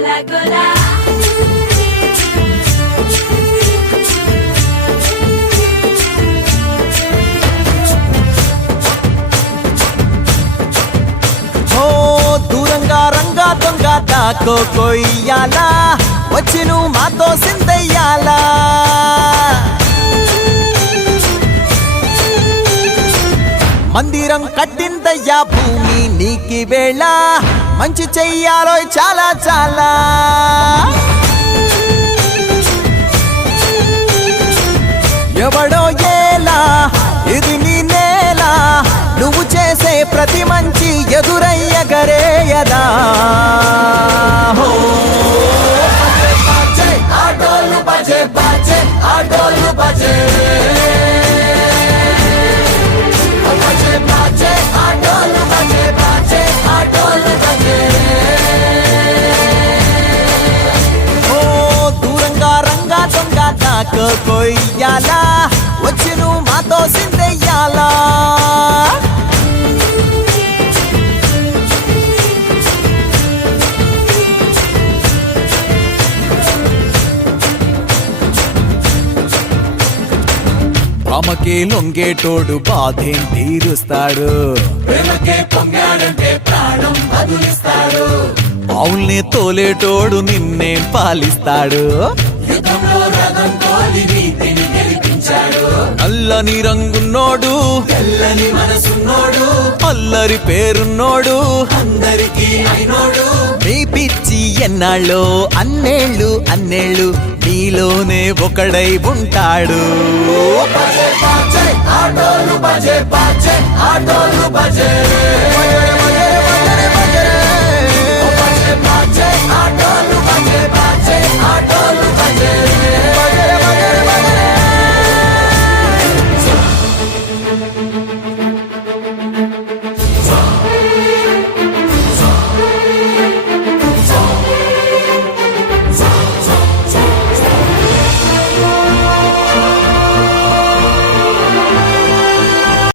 గోలా గోలా దూరంగా రంగా దొంగ దాకో కొయ్యాలా వచ్చి నువ్వు మాతో సిందయ్యాలా మందిరం కట్టిందయ్యా భూమి నీకి వేళ మంచి చెయ్యాలో చాలా చాలా ఎవడో ఏలా ఇది నీ నేల నువ్వు చేసే ప్రతి మంచి ఎదురయ్యగరేయదా ఆటోలు బజే బజే ఆటోలు బజే బజే బజే ఆటోలు బజే బజే ఆటోలు బజే దూరంగా రంగా దొంగ నాకు కొయ్యాలా వచ్చి నువ్వు మాతో సిందెయ్యాలా రామకే లొంగేటోడు బాధేం తీరుస్తాడు ఆవుల్ని తోలేటోడు నిన్నేం పాలిస్తాడు నల్లని రంగున్నోడు తెల్లని మనసున్నోడు అల్లరి పేరున్నోడు అందరికీ అయినోడు నీ పిచ్చి ఎన్నాళ్ళో అన్నేళ్ళు అన్నేళ్ళు నీలోనే ఒకడై ఉంటాడు